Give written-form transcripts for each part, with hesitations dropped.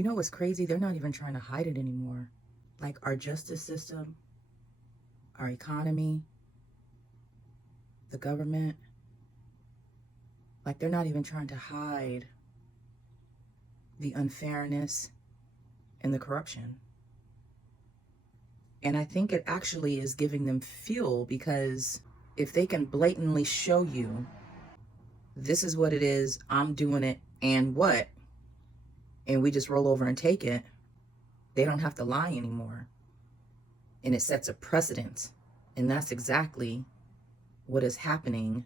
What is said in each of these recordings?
You know what's crazy? They're not even trying to hide it anymore. Like our justice system, our economy, the government, like they're not even trying to hide the unfairness and the corruption. And I think it actually is giving them fuel, because if they can blatantly show you, this is what it is, I'm doing it, and what? And we just roll over and take it, they don't have to lie anymore. And it sets a precedent. And that's exactly what is happening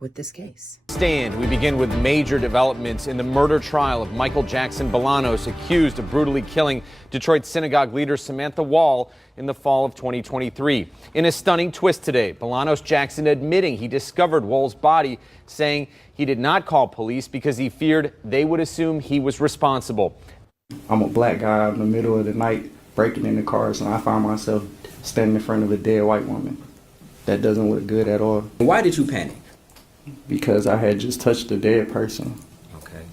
with this case. Stand. We begin with major developments in the murder trial of Michael Jackson Bolanos, accused of brutally killing Detroit synagogue leader Samantha Wall in the fall of 2023. In a stunning twist today, Bolanos Jackson admitting he discovered Wall's body, saying he did not call police because he feared they would assume he was responsible. I'm a black guy out in the middle of the night breaking into cars, and I find myself standing in front of a dead white woman. That doesn't look good at all. Why did you panic? Because I had just touched a dead person. Okay.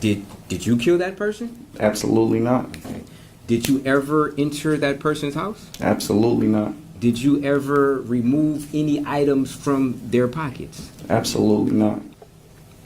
Did you kill that person? Absolutely not. Okay. Did you ever enter that person's house? Absolutely not. Did you ever remove any items from their pockets? Absolutely not.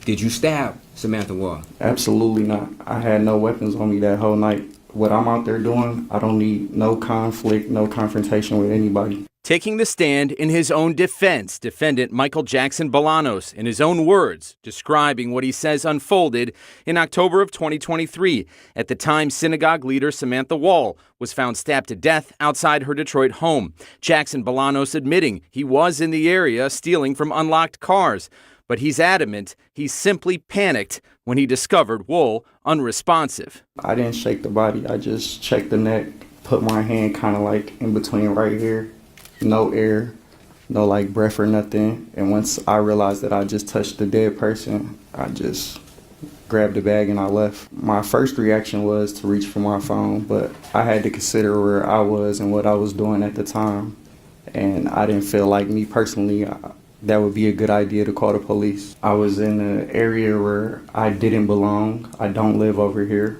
Did you stab Samantha Wall? Absolutely not. I had no weapons on me that whole night. What I'm out there doing, I don't need no conflict, no confrontation with anybody. Taking the stand in his own defense, defendant Michael Jackson Bolanos, in his own words, describing what he says unfolded in October of 2023. At the time, synagogue leader Samantha Wall was found stabbed to death outside her Detroit home. Jackson Bolanos admitting he was in the area stealing from unlocked cars. But he's adamant he simply panicked when he discovered Wall unresponsive. I didn't shake the body. I just checked the neck, put my hand kind of like in between right here. No air, no like breath or nothing. And once I realized that I just touched the dead person, I just grabbed the bag and I left. My first reaction was to reach for my phone, but I had to consider where I was and what I was doing at the time. And I didn't feel like, me personally, that would be a good idea to call the police. I was in an area where I didn't belong. I don't live over here.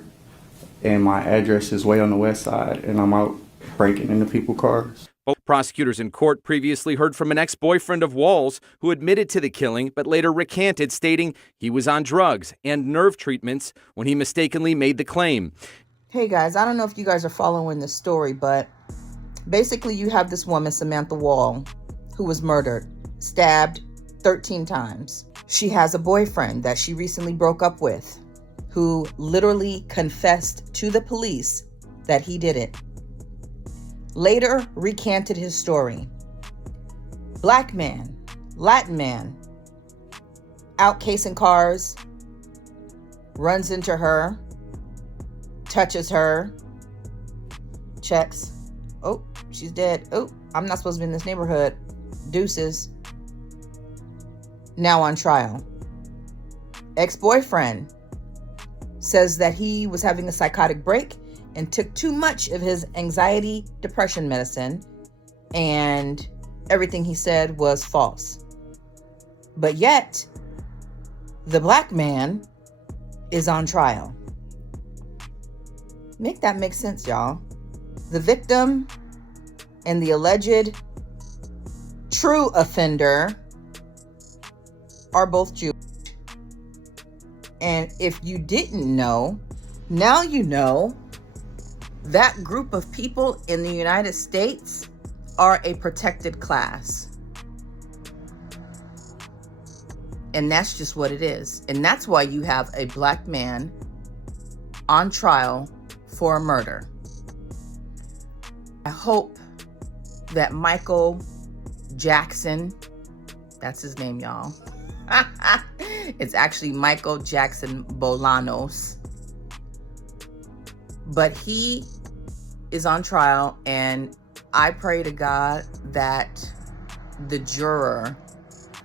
And my address is way on the west side, and I'm out breaking into people's cars. Prosecutors in court previously heard from an ex-boyfriend of Wall's who admitted to the killing, but later recanted, stating he was on drugs and nerve treatments when he mistakenly made the claim. Hey guys, I don't know if you guys are following this story, but basically you have this woman, Samantha Wall, who was murdered, stabbed 13 times. She has a boyfriend that she recently broke up with, who literally confessed to the police that he did it. Later recanted his story. Black man, Latin man, out casing cars, runs into her, touches her, checks. Oh, she's dead. Oh, I'm not supposed to be in this neighborhood. Deuces. Now on trial. Ex-boyfriend says that he was having a psychotic break and took too much of his anxiety, depression medicine, and everything he said was false. But yet, the black man is on trial. Make that make sense, y'all. The victim and the alleged true offender are both Jewish. And if you didn't know, now you know. That group of people in the United States are a protected class. And that's just what it is. And that's why you have a black man on trial for a murder. I hope that Michael Jackson, that's his name, y'all. It's actually Michael Jackson Bolanos. But he is on trial, and I pray to God that the juror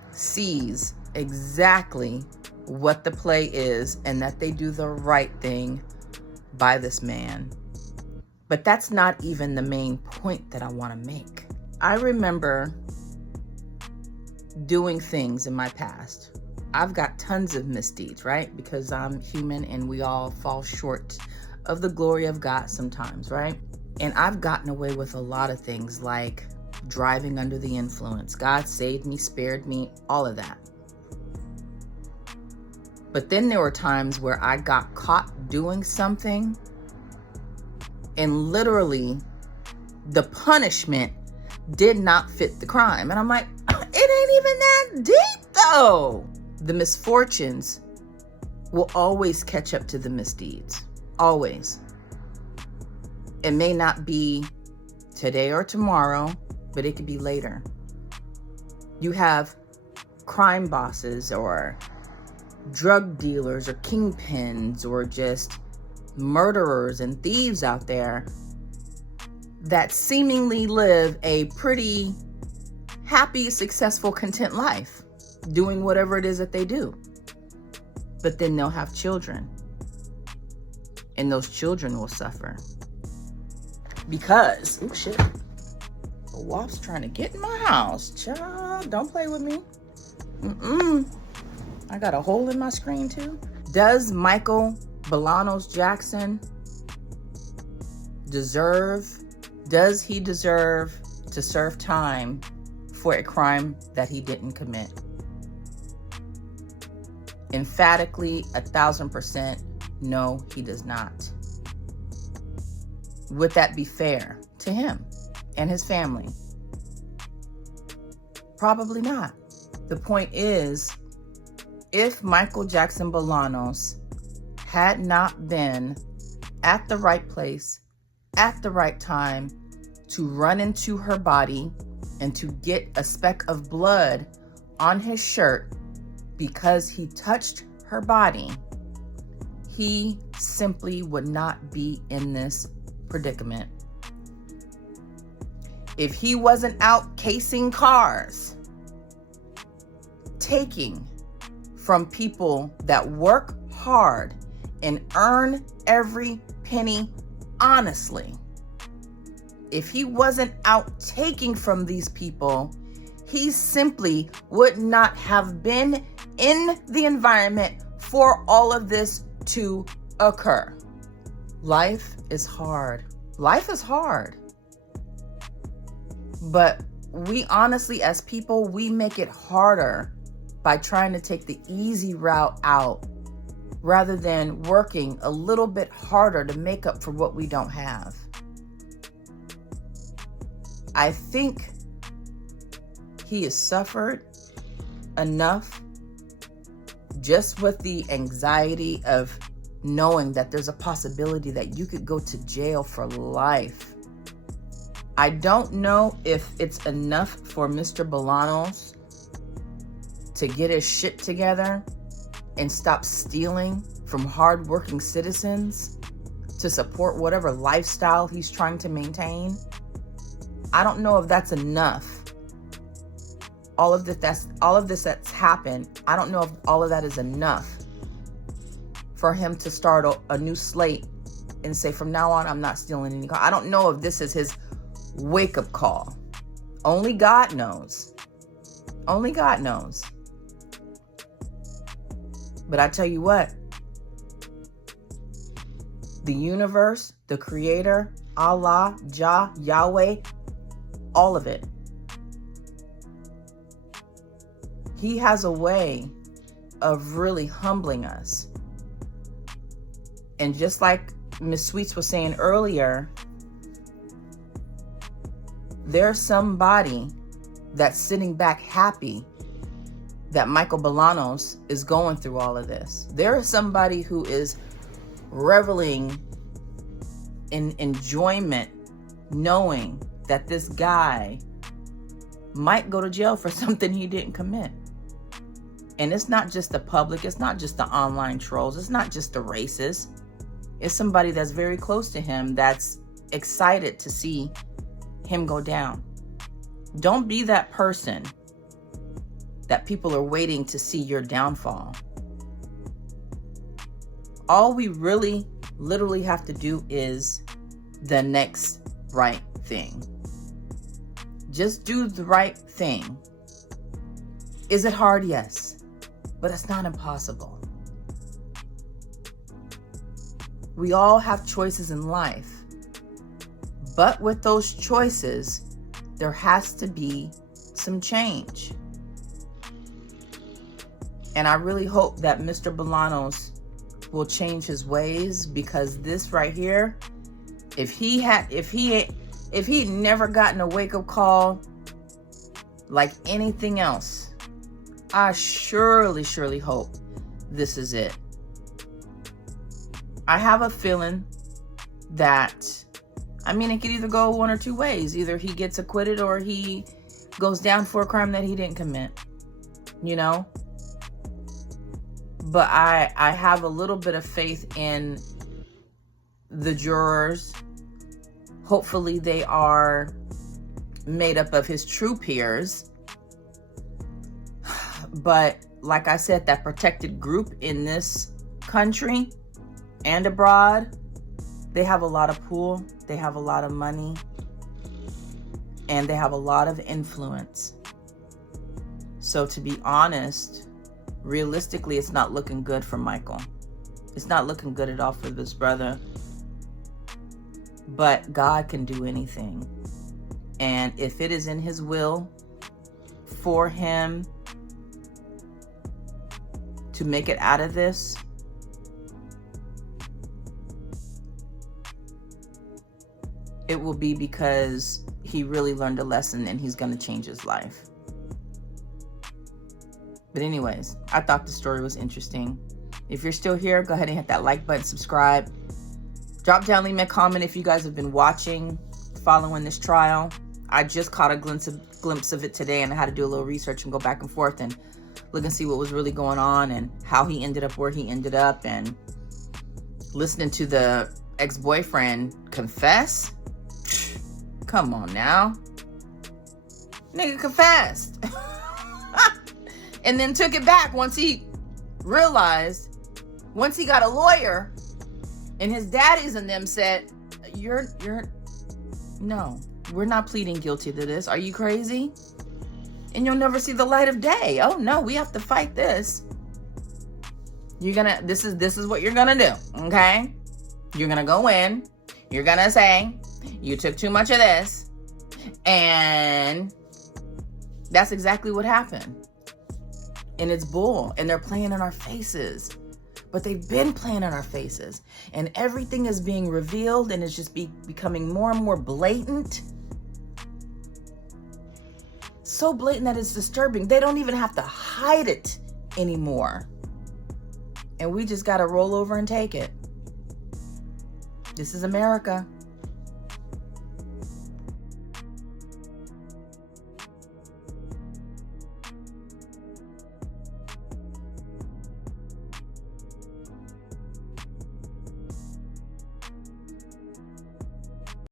sees exactly what the play is and that they do the right thing by this man. But that's not even the main point that I want to make. I remember doing things in my past. I've got tons of misdeeds, right? Because I'm human and we all fall short of the glory of God sometimes, right? And I've gotten away with a lot of things like driving under the influence. God saved me, spared me, all of that. But then there were times where I got caught doing something and literally the punishment did not fit the crime. And I'm like, it ain't even that deep though. The misfortunes will always catch up to the misdeeds. Always. It may not be today or tomorrow, but it could be later. You have crime bosses or drug dealers or kingpins or just murderers and thieves out there that seemingly live a pretty happy, successful, content life doing whatever it is that they do. But then they'll have children, and those children will suffer because, oh shit, the WAP's trying to get in my house. Child, don't play with me. I got a hole in my screen too. Does Michael Bolanos Jackson deserve to serve time for a crime that he didn't commit? Emphatically, 1,000%, no, he does not. Would that be fair to him and his family? Probably not. The point is, if Michael Jackson Bolanos had not been at the right place, at the right time, to run into her body and to get a speck of blood on his shirt because he touched her body, he simply would not be in this predicament. If he wasn't out casing cars, taking from people that work hard and earn every penny honestly, if he wasn't out taking from these people, he simply would not have been in the environment for all of this to occur. Life is hard. Life is hard. But we honestly, as people, we make it harder by trying to take the easy route out rather than working a little bit harder to make up for what we don't have. I think he has suffered enough just with the anxiety of knowing that there's a possibility that you could go to jail for life. I don't know if it's enough for Mr. Bolanos to get his shit together and stop stealing from hardworking citizens to support whatever lifestyle he's trying to maintain. I don't know if that's enough. All of this that's happened, I don't know if all of that is enough for him to start a new slate and say, from now on, I'm not stealing any car. I don't know if this is his wake-up call. Only God knows. Only God knows. But I tell you what, the universe, the creator, Allah, Jah, Yahweh, all of it. He has a way of really humbling us. And just like Miss Sweets was saying earlier, there's somebody that's sitting back happy that Michael Bolanos is going through all of this. There is somebody who is reveling in enjoyment, knowing that this guy might go to jail for something he didn't commit. And it's not just the public, it's not just the online trolls, it's not just the racists. It's somebody that's very close to him that's excited to see him go down. Don't be that person that people are waiting to see your downfall. All we really, literally have to do is the next right thing. Just do the right thing. Is it hard? Yes. but it's not impossible. We all have choices in life, but with those choices, there has to be some change. And I really hope that Mr. Bolanos will change his ways, because this right here, if he'd never gotten a wake-up call like anything else, I surely hope this is it. I have a feeling that, it could either go one or two ways. Either he gets acquitted or he goes down for a crime that he didn't commit, But I have a little bit of faith in the jurors. Hopefully they are made up of his true peers. But like I said, that protected group in this country and abroad, they have a lot of pull, they have a lot of money, and they have a lot of influence. So to be honest, realistically, it's not looking good for Michael. It's not looking good at all for this brother. But God can do anything. And if it is in his will for him to make it out of this, it will be because he really learned a lesson and he's going to change his life. But anyways, I thought the story was interesting. If you're still here, go ahead and hit that like button, subscribe. Drop down, leave me a comment if you guys have been watching, following this trial. I just caught a glimpse of it today, and I had to do a little research and go back and forth and look and see what was really going on and how he ended up where he ended up, and listening to the ex-boyfriend confess. Come on now. Nigga confessed. And then took it back once he realized, once he got a lawyer and his daddies and them said, no, we're not pleading guilty to this. Are you crazy? And you'll never see the light of day. Oh no, we have to fight this. This is what you're gonna do, okay? You're gonna go in, you're gonna say, you took too much of this, and that's exactly what happened. And it's bull, and they're playing in our faces. But they've been playing in our faces, and everything is being revealed, and it's just becoming more and more blatant. So blatant that it's disturbing. They don't even have to hide it anymore. And we just got to roll over and take it. This is America.